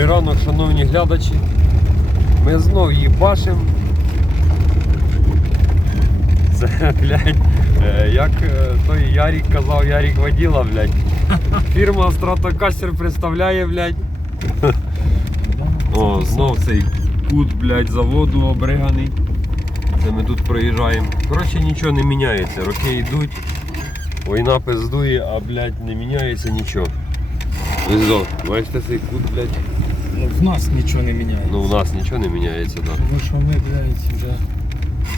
Добрий ранок, шановні глядачі. Ми знов їбашим. Це, блядь, е, як е, той Ярік казав, Ярік воділа, блядь. Фірма Стратокастер представляє, блядь. О, знов цей кут, блядь, заводу обриганий. Це ми тут проїжджаємо. Коротше, нічого не міняється. Роки йдуть, війна пиздує, а блядь, не міняється нічого. Ось бачите цей кут, блядь. Ну, в нас нічого не міняється. Ну у нас нічого не міняється, так. Тому що ми, блядь, вже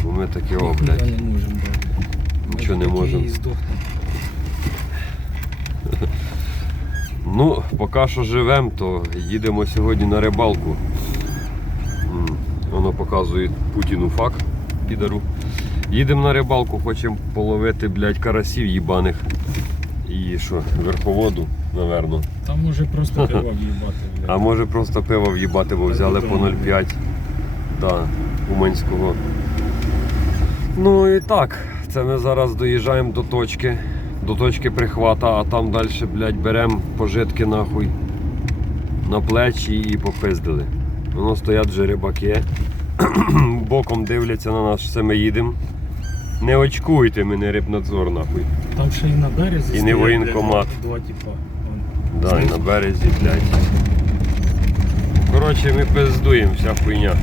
Бо ми такі, о, блядь, не можемо, блядь. нічого не можемо. Ну, поки що живемо, то їдемо сьогодні на рибалку. Воно показує Путіну факт, підару. Їдемо на рибалку, хочемо половити, блядь, карасів їбаних. І що, верховоду, наверно. Там може просто пиво в'їбати. А може просто пиво в'їбати, бо взяли по 0,5 да, уманського. Ну і так, це ми зараз доїжджаємо до точки, до точки прихвата, а там далі, блядь, беремо пожитки нахуй на плечі і попиздили. Воно стоять вже рибаки, боком дивляться на нас, що це ми їдемо. Не очкуйте мене рибнадзор нахуй. Там ще і на березі І не воєнкомат. Два типа. Да, і на березі, блядь. Коротше, ми пиздуємо, вся хуйня.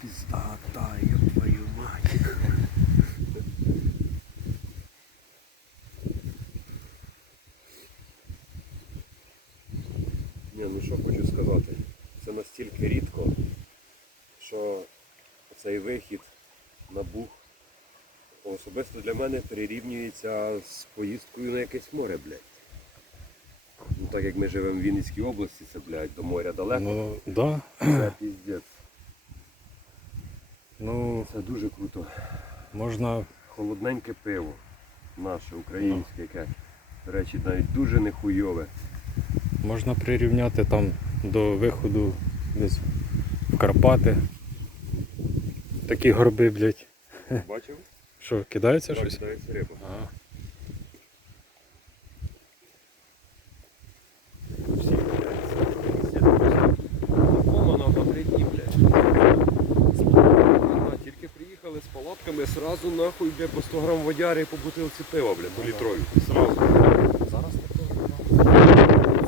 Пиздата, ёб твою мать. Ні, ну що хочу сказати. Це настільки рідко, що цей вихід на бух особисто для мене перерівнюється з поїздкою на якесь море, блядь. Ну так як ми живемо в Вінницькій області, це, блядь, до моря далеко. Ну, да. Це піздець. Ну, Це дуже круто. можна Холодненьке пиво. Наше, українське, яке, до речі, навіть дуже нехуйове. Можна прирівняти там до виходу десь в Карпати. Такі горби, блядь. Бачив? Що, кидається щось? кидається риба. Ага. Тільки приїхали з палатками, сразу нахуй, блядь, по 100 грам водяри і по бутилці пива, блядь, по літрові. Сразу. Зараз такого нема.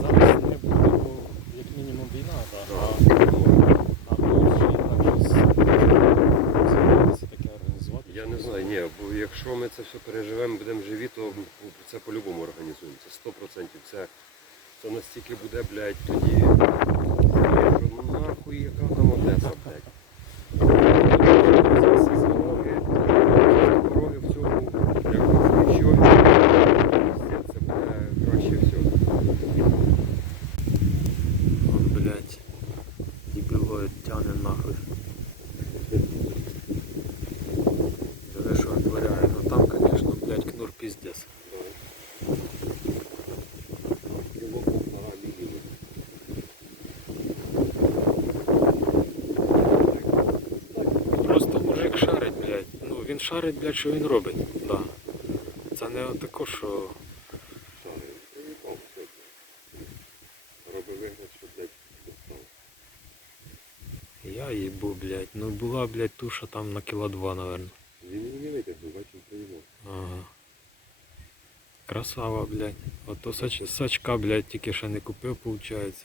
Зараз не буде, бо як мінімум війна, так. А ну, ще й так щось це таке організувати. Я не знаю, ні, бо якщо ми це все переживемо, будемо живі, то це по-любому організуємо. Це 100%. Це, це настільки буде, блядь, тоді. Я кажу, нахуй, яка там Одеса, блядь. Ці всі дороги, дороги в цьому, як в Хрущові. Пиздець, Це буде краще всього. От, блядь, дебілоїд тяне нахуй. Диви, що витворяє. Ну там, конечно, блядь, кнур пиздец. Просто мужик шарить, блядь. Ну він шарить, блядь, що він робить. Да. Це не отако, що. Достав. Я їбу, блядь. Ну була, блядь, туша там на кіло два, наверное. Він не витягнув, бачив, поїмо. Ага. Красава, блядь. Ото сач... сачка, блядь, тільки ще не купив, виходить.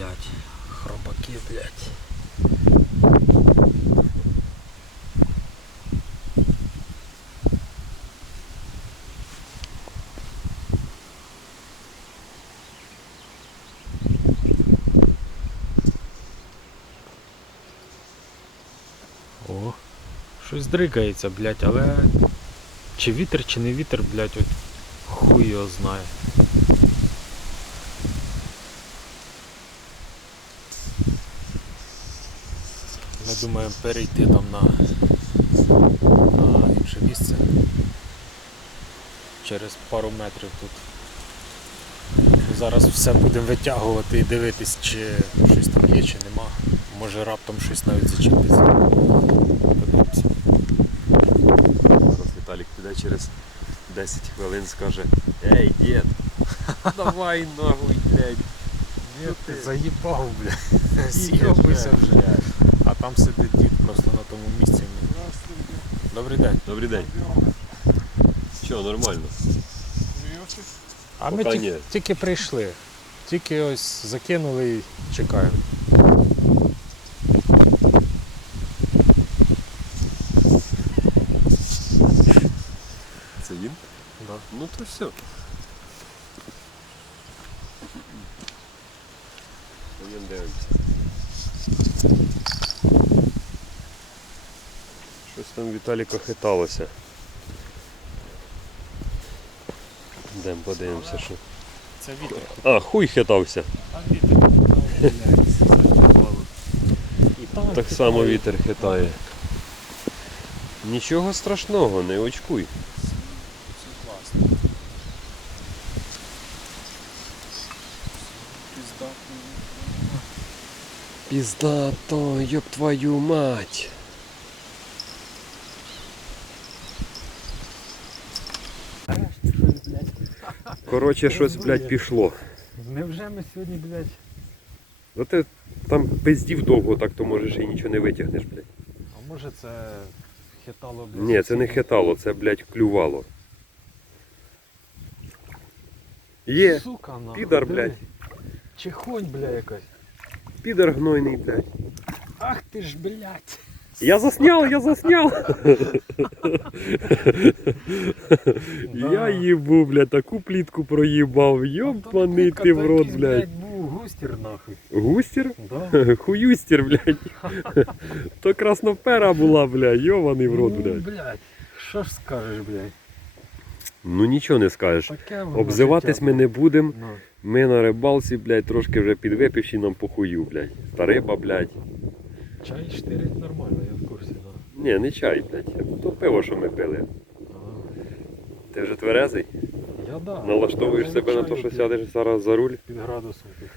блядь, хробаки, блядь. О, щось дригається, блядь, але чи вітер, чи не вітер, блядь, от хуй його знає. Ми думаємо перейти там на, на інше місце. Через пару метрів тут. Зараз все будемо витягувати і дивитись, чи щось там є, чи нема. Може раптом щось навіть зачепиться. Подивимося. Зараз Віталік піде через 10 хвилин скаже Ей, дід, давай нахуй, блядь. Ти заїбав, бля. Тільки З'їбався вже. А там сидить дід просто на тому місці. Добрий день. Добрий день. Що, нормально? А ми тільки, тільки прийшли. Тільки ось закинули і чекаємо. Це він? Да. Ну то все. Там Віталіка хиталося. Йдемо подивимося, що. Це вітер. А, хуй хитався. А вітер. Так само вітер хитає. Нічого страшного, не очкуй. Все класно. Пиздато, ёб твою мать. Коротше, щось, блядь, пішло. Невже ми сьогодні, блядь, Ну ти там пиздів довго, так то можеш і нічого не витягнеш, блядь. а може це хитало, блядь? Ні, це не хитало, це, блядь, клювало. Є, Сука, нахуй. підар, диви. блядь. Чихонь, бля, якась. підар гнойний, блядь. Ах ти ж, блядь. Я засняв, я засняв. Я їбу, блядь, таку плітку проїбав. Йобаний ти в рот, блядь. був густір, нахуй. Густір? Да. Хуюстір, блядь. То краснопера була, блядь, йований в рот, Ну, блядь. блядь. Що ж скажеш, блядь? Ну нічого не скажеш. Обзиватись ми не будемо. Ну, Ми на рибалці, блядь, трошки вже підвипивші нам похую, блядь. Та риба, блядь. Чай штирить нормально, я в курсі, да. Ні, не чай, блядь. То пиво, що ми пили. Ага. Ти вже тверезий? Я да. Налаштовуєш Я себе на чаю те, що п'ю сядеш зараз за руль? Під градусом. тут.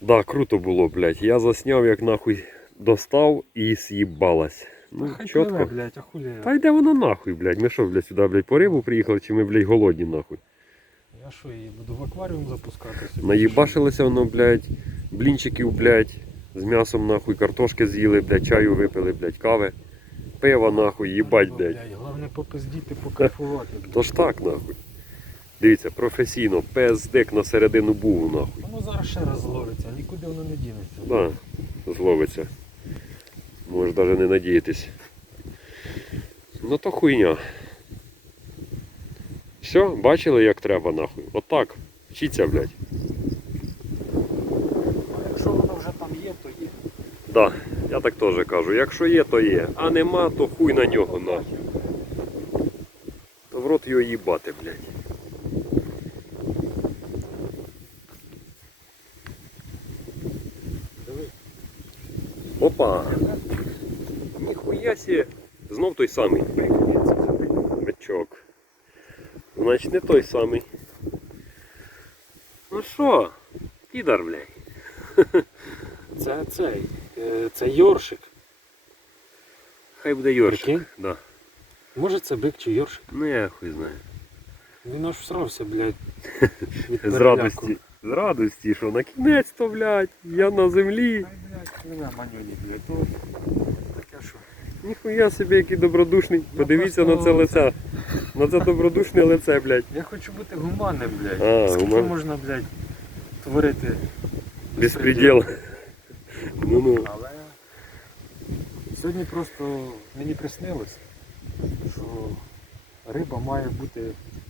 Да, круто було, блядь. Я засняв, як нахуй достав і з'їбалась. Ну, Та хай чітко. пливе, блядь, а хулі. Та йде воно нахуй, блядь. Ми що, блядь, сюди, блядь, по рибу приїхали, чи ми, блядь, голодні нахуй? Я що, її буду в акваріум запускати собі? Наїбашилося воно, блядь, блінчиків, блядь, з м'ясом нахуй, картошки з'їли, блядь, чаю випили, блядь, кави, пива нахуй, їбать, Ну, блядь. Головне попиздіти, покайфувати, блядь. То ж так, нахуй. Дивіться, професійно, пиздик на середину був, нахуй. Воно зараз ще раз зловиться, нікуди воно не дінеться. Да, зловиться. Можеш навіть не надіятись. Ну то хуйня. Все, бачили, як треба, нахуй. Отак. Вчіться, блядь. А якщо воно вже там є, то є. Да, я так теж кажу. Якщо є, то є. А нема, то хуй на нього нахер. То в рот його їбати, блядь. Опа! Ніхуя сі. Знов той самий. Бичок. Значить не той самий. Ну що? Підар, блядь. Це цей. Е, Це йоршик. Хай буде Йоршик. Прикинь? Да. Може це бик чи йоршик? Ну я хуй знаю. Він аж всрався, блядь. Від З переляку. радості. З радості, що на кінець то, блядь, я на землі. Ай, блядь, пливе манюні, блядь. То таке що. Ніхуя собі, який добродушний. Подивіться на це просто лице. На це добродушне лице, блядь. Я хочу бути гуманним, блядь. А, Скільки гуман. можна, блядь, творити Безпреділ. Ну ну. Але сьогодні просто мені приснилось, що риба має бути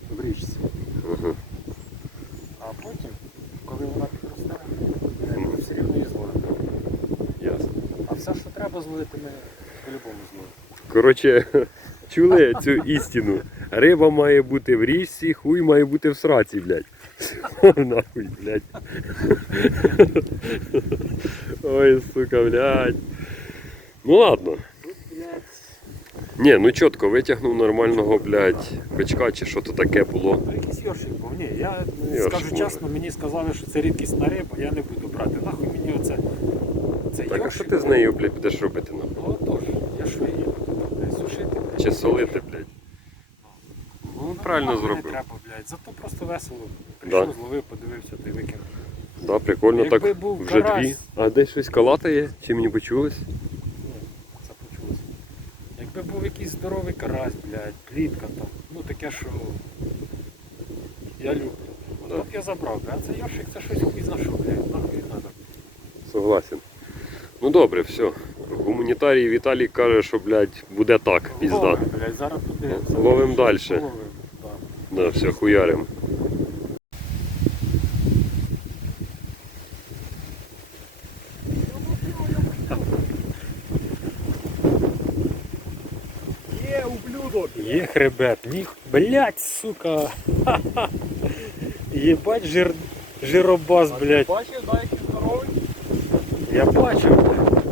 в річці. Ага. А потім, коли вона підросте, ми все рівно її зловимо. Ясно. А все, що треба зловити, ми по-любому зловив. Коротше, чули цю істину? Риба має бути в річці, хуй має бути в сраці, блядь. Нахуй, блядь. Ой, сука, блядь. Ну ладно. Ні, ну чітко, витягнув нормального, блядь, бичка чи що то таке було. ну, якийсь йоршик був. Ні, я Йоршик скажу може. чесно, мені сказали, що це рідкісна риба, я не буду брати. Нахуй мені оце. Це Так, а що ти з нею, блядь, будеш робити нахуй? Ну отож, я що її буду блядь, сушити, блядь. Чи солити, блядь? Ну, правильно Нахуй Не зробив. треба, блядь. Зато просто весело. Да. Прийшов, зловив, подивився, ти викинув. Да, прикольно Якби так. був Вже карась. дві. А десь щось калатає? Чи мені почулось? Ні, це почулося. Якби був якийсь здоровий карась, блядь, плітка там, ну таке, що я люблю. Да. От я забрав, а це Йоршик, це щось хуй знайшов, блядь, нахуй не надо. Согласен. Ну добре, все. Гуманітарій Віталій каже, що, блядь, буде так, пізда. Ловим, блядь, зараз подивимося. Ловим дальше. Ловим, да. Да, все, хуярим. Є ублюдок! Є хребет, ніг, блядь, сука! Єбать жир... жиробас, блядь. Бачиш, да, який здоровий? Я бачив, блядь.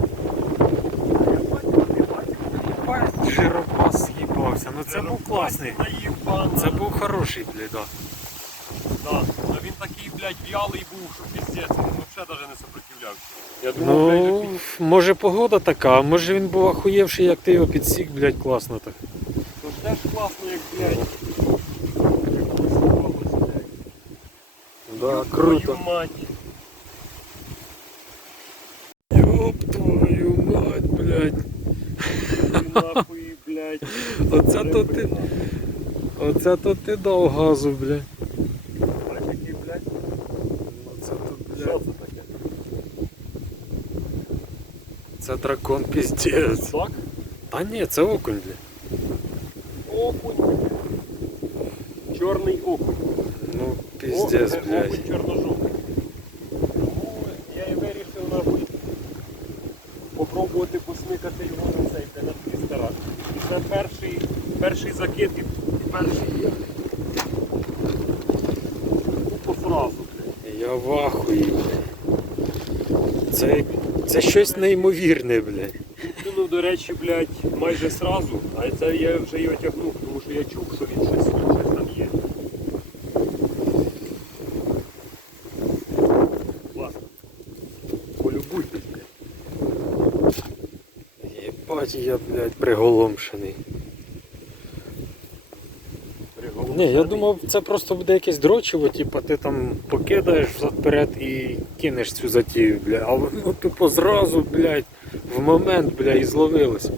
Жиробас їбався. Ну це був класний. Це був хороший, блядь, да. Да. А він такий, блядь, в'ялий був, що піздець, він взагалі навіть не сопротивлявся. Я думав, блядь, Ну, може погода така, а може він був охуєвший, як ти його підсік, блядь, класно так. Теж класно, як, блядь. Да, Твою мать. Ёб твою мать, блядь. Нахуй, блядь. Оце то ти, оце то ти дав газу, блядь. Який, блядь. Оце то, Що блядь. це таке? Це дракон піздець. Так? Та ні, це окунь, блядь. Окунь. Чорний окунь. Ну, піздець, блядь. Окунь чорно-жовтий. Тому я і вирішив нахуй попробувати посмикати його на цей де на твістера. І це перший, перший закид і перший є. Тупо сразу, блядь. Я в ахуї. Це, це щось неймовірне, блядь. До речі, блядь, майже сразу, а це я вже його тягнув, тому що я чув, що він щось, щось там є. Класно. Полюбуйтесь, блядь. Єбать, я, блядь, приголомшений. Ні, я думав, це просто буде якесь дрочиво, типу ти там покидаєш взад-перед і кинеш цю затію, бля. А воно тупо зразу, блядь, в момент, бля, і зловилось.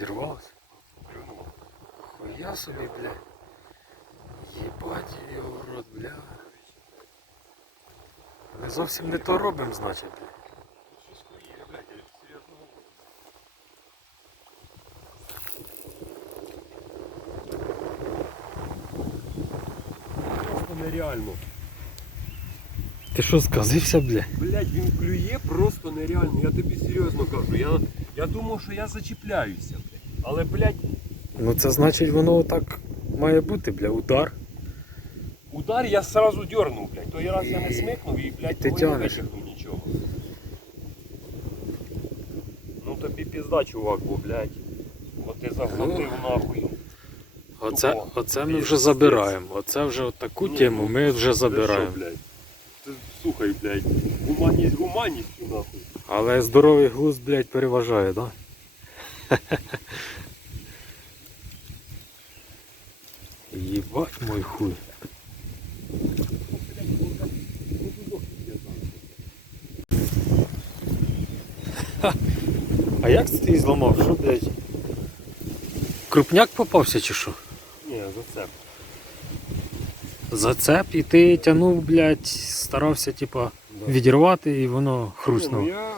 Зірвалось? Хуя собі, бля. Єбать його рот, бля. Ми зовсім не то робимо, значить, бля. Блядь. Ти що, сказився, бля? Блять, він клює просто нереально. Я тобі серйозно кажу. Я, я думав, що я зачіпляюся, блядь. Але, блядь, Ну це значить воно так має бути, бля, удар. удар я сразу дернув, блядь. Той раз я не смикнув і, блядь, Ти того не витягнув нічого. Ну тобі пізда, чувак, бо, блядь. Бо ти заглотив нахуй. Оце, Тупо. оце ми вже забираємо. Оце вже таку Ні, тему ну, ми вже забираємо. що, блядь? Слухай, блядь, гуманність гуманністю, нахуй. Але здоровий глузд, блядь, переважає, да? Єбать мой хуй. А як це ти її зламав? Що, блядь? Крупняк попався чи що? Ні, зацеп. Зацеп і ти тягнув, блядь, старався, типа, відірвати і воно Ну, я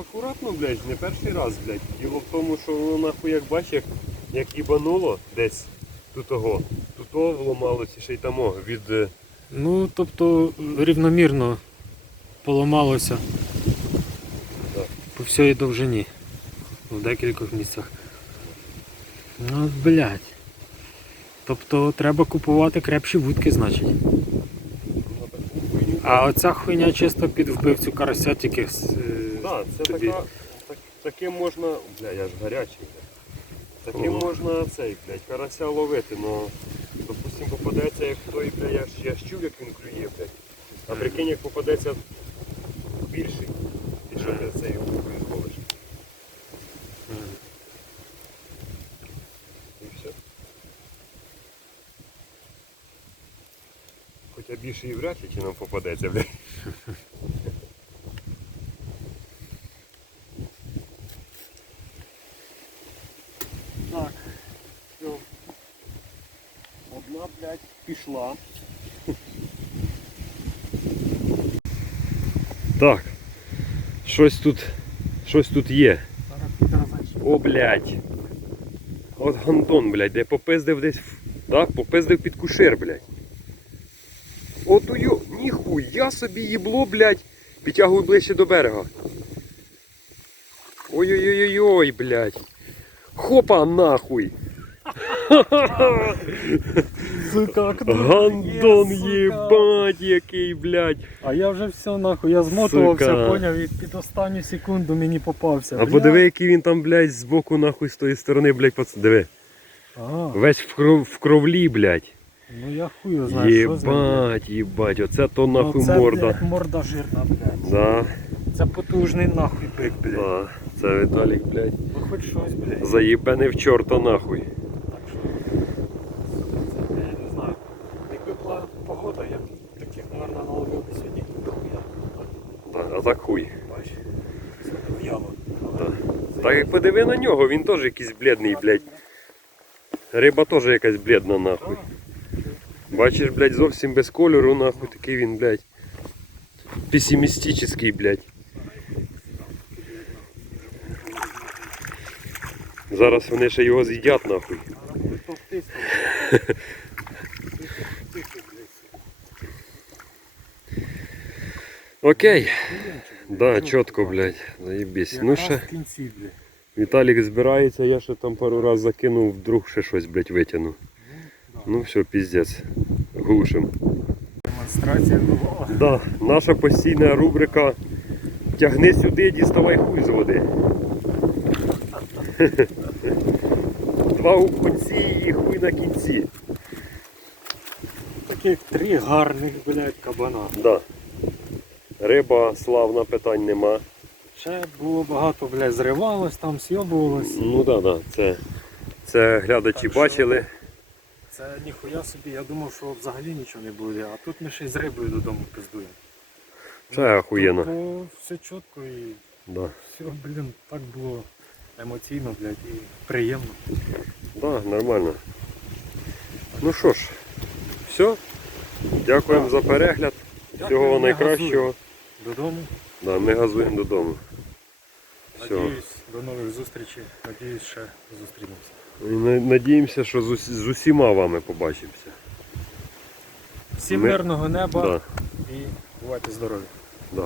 акуратно, блядь, не перший раз, блядь. Діло в тому, що воно нахуй як бачиш, як, їбануло десь тут того, тут того вломалося ще й тамо від. е, Ну, тобто рівномірно поламалося Так. по всій довжині. В декількох місцях. Ну, блядь. Тобто треба купувати крепші вудки, значить. А оця хуйня чисто під вбивцю карася тільки. з, е, Так, це тобі. така. Так, таким можна. Бля, я ж гарячий. Таким Ого. можна цей, блядь, карася ловити, но допустим попадеться як той, бля, я ж я ж чув, як він клює, блядь. А прикинь, як попадеться більший. І що ти цей хуй зловиш? Мгм. І все. Хоча більше і вряд ли чи нам попадеться, блядь. Так, все. Одна, блядь, пішла. Так. Щось тут. Щось тут є. О, блядь. От гандон, блядь, де попиздив десь. Так, попиздив під кушер, блядь. От уйо, ніхуя собі їбло, блядь. Підтягуй ближче до берега. Ой-ой-ой-ой, блядь. Хопа нахуй. Сука, Гандон єбать який, блядь. А я вже все нахуй, я змотувався, поняв, і під останню секунду мені попався. А подиви, який він там, блядь, збоку нахуй з тої сторони, блядь, пацан. Диви. Весь в, в кровлі, блядь. Ну я хую знаю, що з ним. Єбать, єбать, оце то нахуй Оце, морда. блядь, морда жирна, блядь. Да, Це потужний нахуй бик, блядь. да. Це Віталік, блядь. Ну хоч щось, блядь. Заїбений в чорта нахуй. Так що, це, я не знаю. Якби була погода, я б таких, мабуть, наловив би сьогодні. Да, а так хуй. Бач, сьогодні в'яло. Да. Так як подиви на нього, він теж якийсь бледний, блядь. Риба теж якась бледна нахуй. Бачиш, блядь, зовсім без кольору, нахуй, такий він, блядь. Песимістичний, блядь. Зараз вони ще його з'їдять, нахуй. Окей. Да, чітко, блядь. Заєбісь. Ну ще. Віталік збирається, я ще там пару раз закинув, вдруг ще щось, блядь, витягну. Ну все, піздець. Глушим. Демонстрація була. Да, наша постійна рубрика Тягни сюди, діставай хуй з води. Два у кінці і хуй на кінці. Таких три гарних, блядь, кабана. Да. Риба славна, питань нема. Ще було багато, блядь, зривалось, там сьобувалось. Ну да, да. Це, це глядачі Так що- бачили. Це ніхуя собі, я думав, що взагалі нічого не буде, а тут ми ще й з рибою додому пиздуємо. Це охуєнно. Тобто все чітко і Да. все, блін, так було емоційно, блядь, і приємно. Да, нормально. Ну що ж, все. Дякуємо за перегляд. Всього Дякую, найкращого. Додому. Да, ми газуємо додому. Все. Надіюсь, до нових зустрічей. Надіюсь, ще зустрінемося. І Надіємося, що з, усіма вами побачимося. Всім Ми- мирного неба Да, і бувайте здорові. да.